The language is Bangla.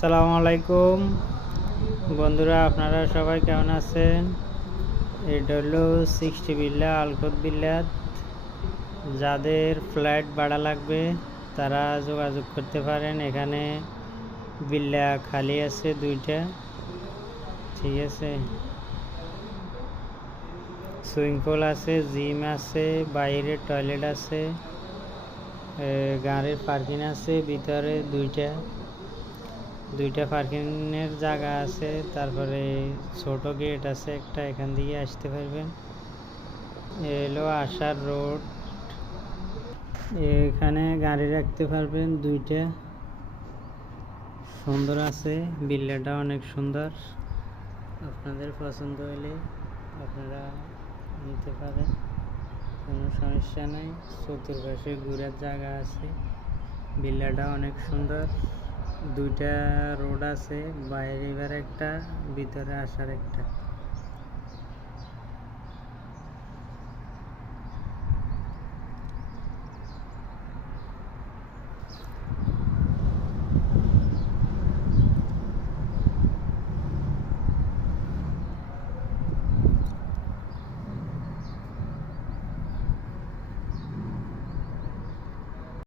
আসসালামু আলাইকুম বন্ধুরা, আপনারা সবাই কেমন আছেন? এটা হলো 60 বিল্লা আলকত বিল্লাত। যাদের ফ্ল্যাট ভাড়া লাগবে তারা যোগাযোগ করতে পারেন। এখানে বিল্লা খালি আছে 2টা, ঠিক আছে। সুইমিং পুল আছে, জিম আছে, বাইরে টয়লেট আছে, গাড়ির পার্কিং আছে, ভিতরে দুইটা পার্কিংয়ের জায়গা আছে। তারপরে ছোট গেট আছে একটা, এখান দিয়ে আসতে পারবেন। এলো আসার রোড, এখানে গাড়ি রাখতে পারবেন 2টা। সুন্দর আছে, বিল্লাটা অনেক সুন্দর। আপনাদের পছন্দ হলে আপনারা নিতে পারেন, কোনো সমস্যা নেই। চতুর্পাশে ঘোরার জায়গা আছে, বিল্লাটা অনেক সুন্দর। 2টা রোড আছে, বাইরে একটা, ভিতরে আসার একটা।